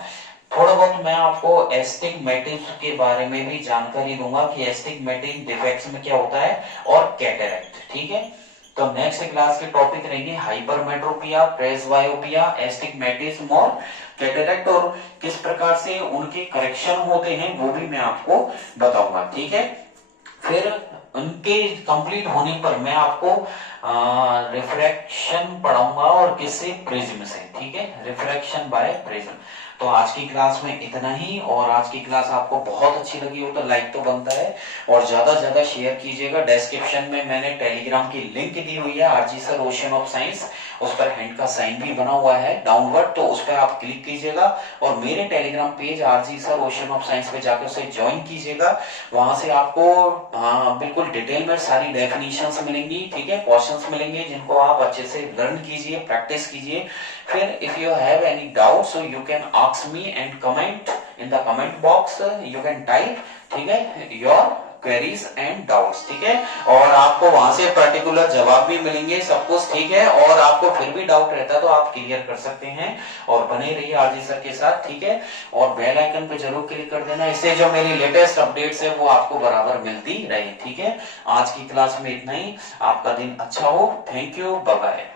थोड़ा बहुत मैं आपको एस्टिग्मेटिज्म के बारे में भी जानकारी दूंगा कि एस्टिग्मेटिक डिफेक्ट्स में क्या होता है, और कैटरेक्ट, ठीक है। तो नेक्स्ट क्लास के टॉपिक रहेंगे हाइपरमेट्रोपिया, प्रेसबायोपिया, एस्टिग्मेटिज्म और कैटरेक्ट, और किस प्रकार से उनके करेक्शन होते हैं वो भी मैं आपको बताऊंगा, ठीक है। फिर उनके कंप्लीट होने पर मैं आपको रिफ्रैक्शन पढ़ाऊंगा, और किससे, प्रिज्म से, ठीक है, रिफ्रैक्शन बाय प्रिज्म। तो आज की क्लास में इतना ही, और आज की क्लास आपको बहुत अच्छी लगी हो तो लाइक तो बनता है, और ज्यादा से ज्यादा शेयर कीजिएगा। डिस्क्रिप्शन में मैंने टेलीग्राम की लिंक दी हुई है, RG sir ocean of science, उस पर हैंड का साइन भी बना हुआ है डाउनवर्ड, तो उस पर आप क्लिक कीजिएगा और मेरे Telegram page RG sir ocean of science पे जाकर उसे ज्वाइन कीजिएगा। वहां से आपको बिल्कुल डिटेल में सारी डेफिनेशंस मिलेंगी, ठीक है, क्वेश्चंस मिलेंगे जिनको आप अच्छे से लर्न कीजिए, प्रैक्टिस कीजिए। फिर if you have any doubt so you can ask me and comment in the comment box, you can type, ठीक है, योर क्वेरीज एंड डाउट्स, ठीक है। और आपको वहां से पर्टिकुलर जवाब भी मिलेंगे, सब कुछ ठीक है। और आपको फिर भी डाउट रहता है तो आप क्लियर कर सकते हैं, और बने रहिए आरजी सर के साथ, ठीक है। और बेल आइकन पे जरूर क्लिक कर देना, इससे जो मेरी लेटेस्ट अपडेट्स है वो आपको बराबर मिलती रहे, ठीक है। आज की क्लास में इतना ही, आपका दिन अच्छा हो, थैंक यू, बाय बाय।